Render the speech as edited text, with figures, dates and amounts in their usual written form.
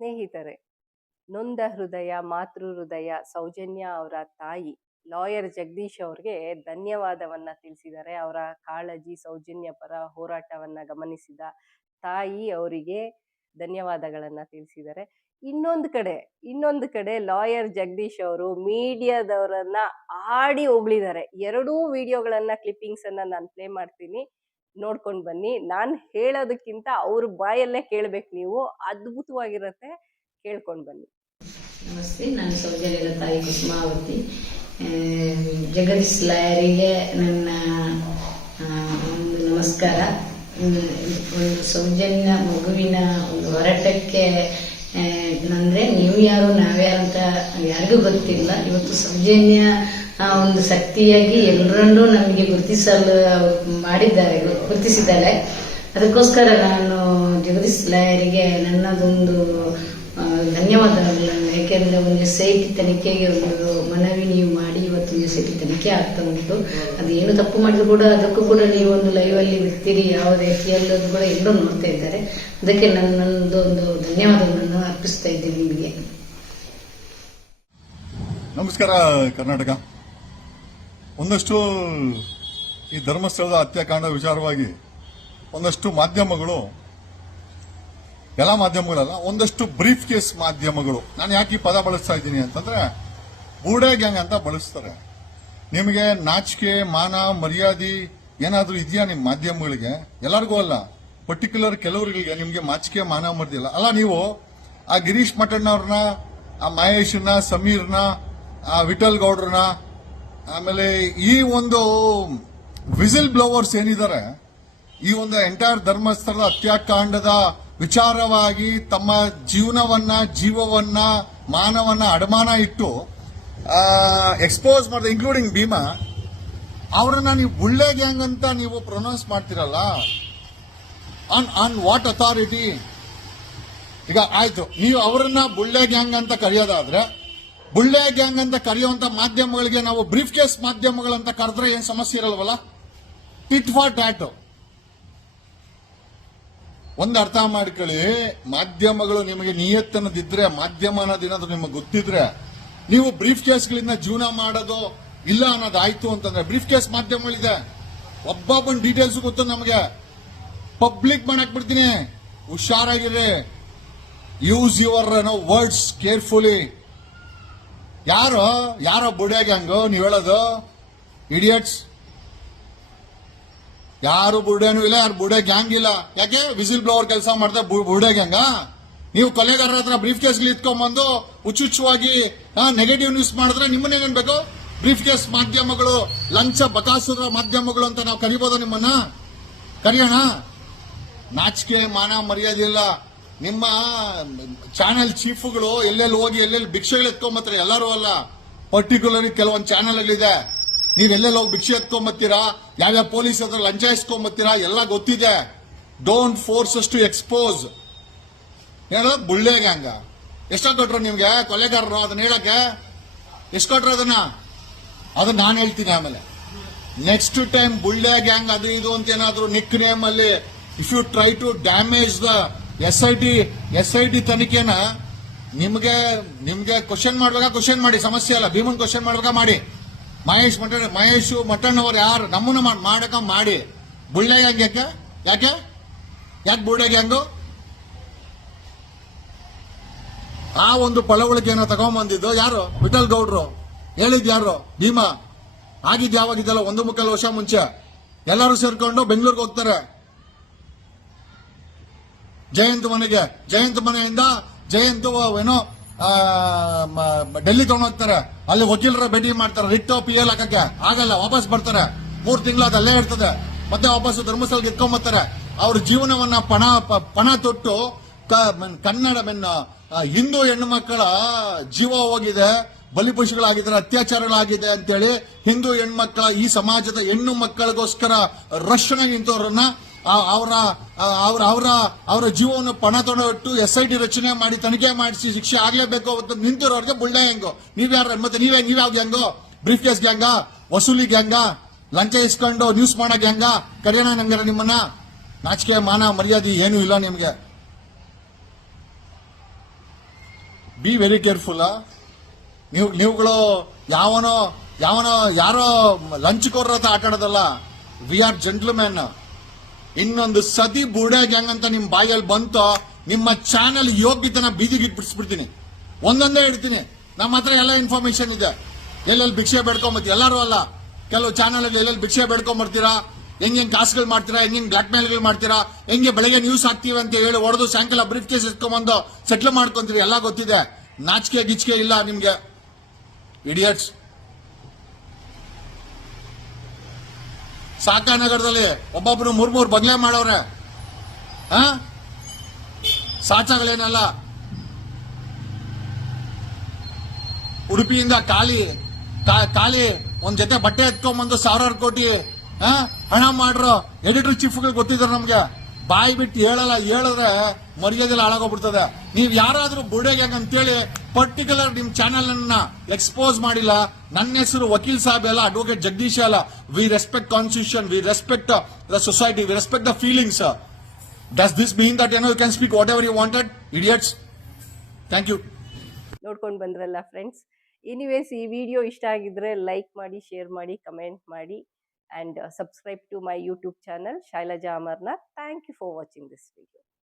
ಸ್ನೇಹಿತರೆ, ನೊಂದ ಹೃದಯ ಮಾತೃ ಹೃದಯ ಸೌಜನ್ಯ ಅವರ ತಾಯಿ ಲಾಯರ್ ಜಗದೀಶ್ ಅವ್ರಿಗೆ ಧನ್ಯವಾದವನ್ನ ತಿಳಿಸಿದ್ದಾರೆ. ಅವರ ಕಾಳಜಿ ಸೌಜನ್ಯ ಪರ ಹೋರಾಟವನ್ನ ಗಮನಿಸಿದ ತಾಯಿ ಅವರಿಗೆ ಧನ್ಯವಾದಗಳನ್ನ ತಿಳಿಸಿದ್ದಾರೆ. ಇನ್ನೊಂದು ಕಡೆ ಲಾಯರ್ ಜಗದೀಶ್ ಅವರು ಮೀಡಿಯಾದವರನ್ನ ಆಡಿ ಹೊಗಳಿದ್ದಾರೆ. ಎರಡೂ ವಿಡಿಯೋಗಳನ್ನ ಕ್ಲಿಪ್ಪಿಂಗ್ಸ್ ಅನ್ನ ನಾನು ಪ್ಲೇ ಮಾಡ್ತೀನಿ, ನೋಡ್ಕೊಂಡು ಬನ್ನಿ. ನಾನು ಹೇಳೋದಕ್ಕಿಂತ ಅವ್ರ ಬಾಯಲ್ಲೇ ಕೇಳ್ಬೇಕು, ನೀವು ಅದ್ಭುತವಾಗಿರತ್ತೆ, ಕೇಳ್ಕೊಂಡು ಬನ್ನಿ. ನಮಸ್ತೆ, ನಾನು ಸೌಜನ್ಯದ ತಾಯಿ ಕುಸುಮಾವತಿ. ಜಗದೀಶ್ ಲಾಯರಿಗೆ ನನ್ನ ಒಂದು ನಮಸ್ಕಾರ. ಒಂದು ಸೌಜನ್ಯ ಮಗುವಿನ ಒಂದು ಹೋರಾಟಕ್ಕೆ ಅಂದ್ರೆ ನೀವು ಯಾರು ನಾವ್ಯಾರು ಅಂತ ಯಾರಿಗೂ ಗೊತ್ತಿಲ್ಲ. ಇವತ್ತು ಸೌಜನ್ಯ ಒಂದು ಶಕ್ತಿಯಾಗಿ ಎಲ್ಲರನ್ನೂ ನಮಗೆ ಗುರುತಿಸಿದ್ದಾಳೆ. ಅದಕ್ಕೋಸ್ಕರ ನಾನು ಜಗದೀಶ್ ಲಾಯರಿಗೆ ನನ್ನದೊಂದು ಧನ್ಯವಾದಗಳನ್ನು. ಯಾಕೆಂದ್ರೆ ಒಂದು SIT ತನಿಖೆಗೆ ಒಂದು ಮನವಿ ನೀವು ಮಾಡಿ ಇವತ್ತು SIT ತನಿಖೆ ಆಗ್ತಾ ಉಂಟು. ಅದೇನು ತಪ್ಪು ಮಾಡಿದ್ರು ಕೂಡ ಅದಕ್ಕೂ ಕೂಡ ನೀವು ಒಂದು ಲೈವ್ ಅಲ್ಲಿ ಬಿಡ್ತೀರಿ, ಯಾವ ರೀತಿಯಲ್ಲೂ ಕೂಡ ಎಲ್ಲರೂ ನೋಡ್ತಾ ಇದ್ದಾರೆ. ಅದಕ್ಕೆ ನನ್ನದೊಂದು ಧನ್ಯವಾದಗಳನ್ನು ಅರ್ಪಿಸ್ತಾ ಇದ್ದೀನಿ ನಿಮಗೆ. ನಮಸ್ಕಾರ ಕರ್ನಾಟಕ. ಒಂದಷ್ಟು ಈ ಧರ್ಮಸ್ಥಳದ ಹತ್ಯಾಕಾಂಡ ವಿಚಾರವಾಗಿ ಒಂದಷ್ಟು ಮಾಧ್ಯಮಗಳು, ಎಲ್ಲ ಮಾಧ್ಯಮಗಳಲ್ಲ, ಒಂದಷ್ಟು ಬ್ರೀಫ್ ಕೇಸ್ ಮಾಧ್ಯಮಗಳು, ನಾನು ಯಾಕೆ ಈ ಪದ ಬಳಸ್ತಾ ಇದ್ದೀನಿ ಅಂತಂದ್ರೆ ಬೂಡೆ ಗ್ಯಾಂಗ್ ಅಂತ ಬಳಸ್ತಾರೆ. ನಿಮಗೆ ನಾಚಿಕೆ ಮಾನ ಮರ್ಯಾದೆ ಏನಾದ್ರೂ ಇದೆಯಾ ನಿಮ್ಮ ಮಾಧ್ಯಮಗಳಿಗೆ? ಎಲ್ಲರಿಗೂ ಅಲ್ಲ, ಪರ್ಟಿಕ್ಯುಲರ್ ಕೆಲವರಿಗೆ ನಿಮ್ಗೆ ನಾಚಿಕೆ ಮಾನ ಮರ್ದಿಲ್ಲ ಅಲ್ಲ. ನೀವು ಆ ಗಿರೀಶ್ ಮಠಣ್ಣವ್ರನ್ನ, ಆ ಮಹೇಶ್ನ, ಸಮೀರ್ನ, ಆ ವಿಠಲ್ ಗೌಡ್ರನ್ನ, ಆಮೇಲೆ ಈ ಒಂದು ವಿಸಿಲ್ ಬ್ಲೋವರ್ಸ್ ಏನಿದ್ದಾರೆ, ಈ ಒಂದು ಎಂಟೈರ್ ಧರ್ಮಸ್ಥಳದ ಹತ್ಯಾಕಾಂಡದ ವಿಚಾರವಾಗಿ ತಮ್ಮ ಜೀವವನ್ನ ಮಾನವನ್ನ ಅಡಮಾನ ಇಟ್ಟು ಎಕ್ಸ್ಪೋಸ್ ಮಾಡಿದ, ಇನ್ಕ್ಲೂಡಿಂಗ್ ಭೀಮಾ, ಅವರನ್ನ ನೀವು ಬುಳ್ಳೆ ಗ್ಯಾಂಗ್ ಅಂತ ನೀವು ಪ್ರೊನೌನ್ಸ್ ಮಾಡ್ತಿರಲ್ಲ. On what authority? ಈಗ ಆಯ್ತು, ನೀವು ಅವರನ್ನ ಬುಳ್ಳೆ ಗ್ಯಾಂಗ್ ಅಂತ ಕರೆಯೋದಾದ್ರೆ, ಬುಳ್ಳೆ ಗ್ಯಾಂಗ್ ಅಂತ ಕರೆಯುವಂತ ಮಾಧ್ಯಮಗಳಿಗೆ ನಾವು ಬ್ರೀಫ್ ಕೇಸ್ ಮಾಧ್ಯಮಗಳಂತ ಕರೆದ್ರೆ ಏನ್ ಸಮಸ್ಯೆ ಇರಲ್ವಲ್ಲ? Tit for that. ಒಂದು ಅರ್ಥ ಮಾಡ್ಕೊಳ್ಳಿ, ಮಾಧ್ಯಮಗಳು ನಿಮಗೆ ನಿಯತ್ತನ್ನದಿದ್ರೆ, ಮಾಧ್ಯಮ ಅನ್ನೋದೇನಾದ್ರೂ ನಿಮಗೆ ಗೊತ್ತಿದ್ರೆ, ನೀವು ಬ್ರೀಫ್ ಕೇಸ್ಗಳಿಂದ ಜೀವನ ಮಾಡೋದು ಇಲ್ಲ ಅನ್ನೋದಾಯ್ತು ಅಂತಂದ್ರೆ, ಬ್ರೀಫ್ ಕೇಸ್ ಮಾಧ್ಯಮಗಳಿದೆ, ಒಬ್ಬೊಬ್ಬನ ಡೀಟೇಲ್ಸ್ ಗೊತ್ತು ನಮಗೆ, ಪಬ್ಲಿಕ್ ಮಾಡಕ್ ಬಿಡ್ತೀನಿ. ಹುಷಾರಾಗಿರಿ, ಯೂಸ್ ಯುವರ್ ವರ್ಡ್ಸ್ ಕೇರ್ಫುಲಿ. ಯಾರೋ ಬುಡೆ ಗ್ಯಾಂಗು ನೀವು ಹೇಳೋದು? ಇಡಿಯಟ್ಸ್. ಯಾರು ಬುರ್ಡೇನೂ ಇಲ್ಲ, ಯಾರು ಬುರ್ಡೆ ಗ್ಯಾಂಗ್ ಇಲ್ಲ. ಯಾಕೆ? ವಿಸಿಲ್ ಬ್ಲೋವರ್ ಕೆಲಸ ಮಾಡ್ತಾ ಬುರ್ಡೆ ಗ್ಯಾಂಗ? ನೀವು ಕೊಲೆಗಾರರ ಹತ್ರ ಬ್ರೀಫ್ ಕೇಸ್ಗಳು ಇಟ್ಕೊಂಡ್ಬಂದು ಹುಚ್ಚುಚ್ಚುವಾಗಿ ನೆಗೆಟಿವ್ ನ್ಯೂಸ್ ಮಾಡಿದ್ರೆ ನಿಮ್ಮನ್ನೇನ್ಬೇಕು? ಬ್ರೀಫ್ ಕೇಸ್ ಮಾಧ್ಯಮಗಳು, ಲಂಚ ಬಕಾಸುರ ಮಾಧ್ಯಮಗಳು ಅಂತ ನಾವು ಕರಿಬೋದ? ನಿಮ್ಮನ್ನ ಕರೆಯೋಣ? ನಾಚಿಕೆ ಮಾನ ಮರ್ಯಾದೆ ಇಲ್ಲ. ನಿಮ್ಮ ಚಾನೆಲ್ ಚೀಫ್ಗಳು ಎಲ್ಲೆಲ್ಲಿ ಹೋಗಿ ಎಲ್ಲೆಲ್ಲಿ ಭಿಕ್ಷೆಗಳು ಎತ್ಕೊಂಬತ್ತಾರೆ. ಎಲ್ಲರೂ ಅಲ್ಲ, ಪರ್ಟಿಕ್ಯುಲರ್ಲಿ ಕೆಲವೊಂದು ಚಾನೆಲ್ಗಳಿದೆ. ನೀವೆಲ್ಲೆಲ್ಲಿ ಹೋಗಿ ಭಿಕ್ಷೆ ಎತ್ಕೊಂಬತ್ತೀರಾ, ಯಾವ್ಯಾವ ಪೊಲೀಸ್ ಹತ್ರ ಲಂಚ ಇಸ್ಕೊಂಬತ್ತೀರಾ, ಎಲ್ಲ ಗೊತ್ತಿದೆ. Don't force us to expose. ಏನೋ ಬುಳ್ಳೆ ಗ್ಯಾಂಗ ಎಷ್ಟೋ ಕೊಟ್ರು ನಿಮ್ಗೆ ಕೊಲೆಗಾರರು? ಅದನ್ನ ಹೇಳಕ್ಕೆ ಎಷ್ಟು ಕೊಟ್ರು? ಅದನ್ನ ನಾನು ಹೇಳ್ತೀನಿ ಆಮೇಲೆ. ನೆಕ್ಸ್ಟ್ ಟೈಮ್ ಬುಳ್ಳೆ ಗ್ಯಾಂಗ್ ಅದು ಇದು ಅಂತ ಏನಾದ್ರು ನಿಕ್ ನೇಮ್ ಅಲ್ಲಿ if you try to damage the SIT ತನಿಖೆನ, ನಿಮ್ಗೆ ಕ್ವಶನ್ ಮಾಡ್ಬೇಕಾ ಕ್ವಶನ್ ಮಾಡಿ, ಸಮಸ್ಯೆ ಅಲ್ಲ. ಭೀಮನ್ ಕ್ವಶನ್ ಮಾಡ್ಬೇಕಾ ಮಾಡಿ. ಮಹೇಶ್ ಮಠಣ್ಣವರು ಯಾರು ನಮ್ಮನ್ನ ಮಾಡಕ ಮಾಡಿ. ಬುಳ್ಳೆ ಗ್ಯಾಂಗ್ ಯಾಕೆ ಬುಳ್ಳೆ ಗ್ಯಾಂಗು? ಆ ಒಂದು ಪಳವಳಿಕೆಯನ್ನು ತಗೊಂಡ್ಬಂದಿದ್ದು ಯಾರು? ವಿಠಲ್ ಗೌಡ್ರು. ಹೇಳಿದ್ ಯಾರು? ಭೀಮಾ. ಆಗಿದ್ ಯಾವಾಗಿದ್ದಲ್ಲ, 1.25 ವರ್ಷ ಮುಂಚೆ ಎಲ್ಲರೂ ಸೇರ್ಕೊಂಡು ಬೆಂಗಳೂರಿಗೆ ಹೋಗ್ತಾರೆ ಜಯಂತ್ ಮನೆಗೆ. ಜಯಂತ್ ಮನೆಯಿಂದ ಏನೋ ಡೆಲ್ಲಿ ತಗೊಂಡೋಗ್ತಾರೆ. ಅಲ್ಲಿ ವಕೀಲರ ಭೇಟಿ ಮಾಡ್ತಾರೆ, ರಿಟ್ PL ಹಾಕಕ್ಕೆ ಆಗಲ್ಲ, ವಾಪಸ್ ಬರ್ತಾರೆ. 3 ತಿಂಗಳು ಅದಲ್ಲೇ ಇರ್ತದೆ. ಮತ್ತೆ ವಾಪಸ್ ಧರ್ಮಸ್ಥಳಕ್ಕೆ ಇಟ್ಕೊಂಡ್ಬರ್ತಾರೆ. ಅವ್ರ ಜೀವನವನ್ನ ಪಣ ತೊಟ್ಟು ಕನ್ನಡ ಹಿಂದೂ ಹೆಣ್ಣು ಮಕ್ಕಳ ಜೀವ ಹೋಗಿದೆ, ಬಲಿಪಶುಗಳಾಗಿದ್ದಾರೆ, ಅತ್ಯಾಚಾರಗಳಾಗಿದೆ ಅಂತೇಳಿ ಹಿಂದೂ ಹೆಣ್ಮಕ್ಕಳ, ಈ ಸಮಾಜದ ಹೆಣ್ಣು ಮಕ್ಕಳಿಗೋಸ್ಕರ ರಕ್ಷಣೆ ನಿಂತವ್ರನ್ನ ಅವರ ಜೀವವನ್ನು ಪಣ ತೊಗೊಂಡು SIT ರಚನೆ ಮಾಡಿ ತನಿಖೆ ಮಾಡಿಸಿ ಶಿಕ್ಷೆ ಆಗ್ಲೇಬೇಕು ಅಂತ ನಿಂತಿರೋರಿಗೆ ಬುಳ್ಳೆ ಗ್ಯಾಂಗು. ನೀವ್ಯಾರ? ಮತ್ತೆ ನೀವ್ಯಾವ ಗ್ಯಾಂಗು? ಬ್ರೀಫ್ ಕೇಸ್ ಗ್ಯಾಂಗ? ವಸೂಲಿ ಗ್ಯಾಂಗ? ಲಂಚ ಇಸ್ಕೊಂಡು ನ್ಯೂಸ್ ಮಾಡೋ ಗ್ಯಾಂಗ? ಕರೆಯೋಣ ನಂಗಾರ ನಿಮ್ಮನ್ನ? ನಾಚಿಕೆ ಮಾನ ಮರ್ಯಾದೆ ಏನೂ ಇಲ್ಲ ನಿಮ್ಗೆ. Be very careful. ನೀವುಗಳು ಯಾವನೋ ಯಾರೋ ಲಂಚ್ಕೋರ ಹತ್ರ ಆಟ ಆಡೋದಲ್ಲ. We are gentleman. ಇನ್ನೊಂದು ಸತಿ ಬುಡೆ ಗ್ಯಾಂಗ್ ಅಂತ ನಿಮ್ ಬಾಯಲ್ಲಿ ಬಂತೋ ನಿಮ್ಮ ಚಾನೆಲ್ ಯೋಗ್ಯತನ ಬೀದಿಗೆ ಬಿಡಿಸ್ಬಿಡ್ತೀನಿ. ಒಂದೊಂದೇ ಇಡ್ತೀನಿ. ನಮ್ಮ ಹತ್ರ ಎಲ್ಲ ಇನ್ಫಾರ್ಮೇಶನ್ ಇದೆ. ಎಲ್ಲೆಲ್ಲಿ ಭಿಕ್ಷೆ ಬೇಡ್ಕೊಂಬರ್ತೀವಿ, ಎಲ್ಲರೂ ಅಲ್ಲ, ಕೆಲವು ಚಾನೆಲ್ ಎಲ್ಲೆಲ್ಲಿ ಭಿಕ್ಷೆ ಬೇಡ್ಕೊಂಬರ್ತೀರಾ, ಹೆಂಗೆ ಕಾಸುಗಳು ಮಾಡ್ತೀರಾ, ಹೆಂಗೆ ಬ್ಲಾಕ್ ಮೇಲ್ಗಳು ಮಾಡ್ತೀರಾ, ಹೆಂಗೆ ಬೆಳಗ್ಗೆ ನ್ಯೂಸ್ ಹಾಕ್ತೀವಿ ಅಂತ ಹೇಳಿ ಹೊಡೆದು ಸಾಯಂಕಾಲ ಬ್ರೀಫ್ ಕೇಸ್ ಎತ್ಕೊಂಡ್ಬಂದು ಸೆಟ್ಲ್ ಮಾಡ್ಕೊಂತೀವಿ. ಎಲ್ಲ ಗೊತ್ತಿದೆ. ನಾಚಿಕೆ ಗಿಚ್ಕೆ ಇಲ್ಲ ನಿಮ್ಗೆ, ಇಡಿಯಟ್ಸ್. ಸಾಕಾನಗರದಲ್ಲಿ ಒಬ್ಬೊಬ್ರು 3 ಬಂಗ್ಲೆ ಮಾಡವ್ರೆ. ಸಾಚಾಗಳೇನಲ್ಲ. ಉಡುಪಿಯಿಂದ ಖಾಲಿ ಒಂದ್ ಜೊತೆ ಬಟ್ಟೆ ಎತ್ಕೊಂಡ್ಬಂದು 1000 ಕೋಟಿ ಹಣ ಮಾಡ್ರು ಎಡಿಟರ್ ಚೀಫ್ಗಳು ಗೊತ್ತಿದ್ದಾರೆ ನಮ್ಗೆ. ಬಾಯಿ ಬಿಟ್ಟು ಹೇಳಿದ್ರೆ ಮರ್ಯಾದೆಲ್ಲ ಹಾಳಾಗೋಗ್ಬಿಡ್ತದೆ. ನೀವ್ ಯಾರಾದ್ರೂ ಬುಡೆಗೆ ಅಂತೇಳಿ ಪರ್ಟಿಕ್ಯುಲರ್ ನಿಮ್ ಚಾನೆಲ್ ಅನ್ನ ಎಕ್ಸ್ಪೋಸ್ ಮಾಡಿಲ್ಲ. ನನ್ನ ಹೆಸರು ವಕೀಲ್ ಸಾಹೇಬ್ ಅಲ್ಲ, ಅಡ್ವೊಕೇಟ್ ಜಗದೀಶ್ ಅಲ್ಲ. We respect constitution, we respect the society, we respect the feelings. Does this mean that you can speak whatever you wanted? Idiots. Thank you. ನೋಡ್ಕೊಂಡು ಬಂದ್ರಲ್ಲ ಫ್ರೆಂಡ್ಸ್. ಎನಿವೇಸ್, ಈ ವಿಡಿಯೋ ಇಷ್ಟ ಆಗಿದ್ರೆ ಲೈಕ್ ಮಾಡಿ, ಶೇರ್ ಮಾಡಿ, comment ಮಾಡಿ, and subscribe to my YouTube channel Shailaja Amarnath. Thank you for watching this video.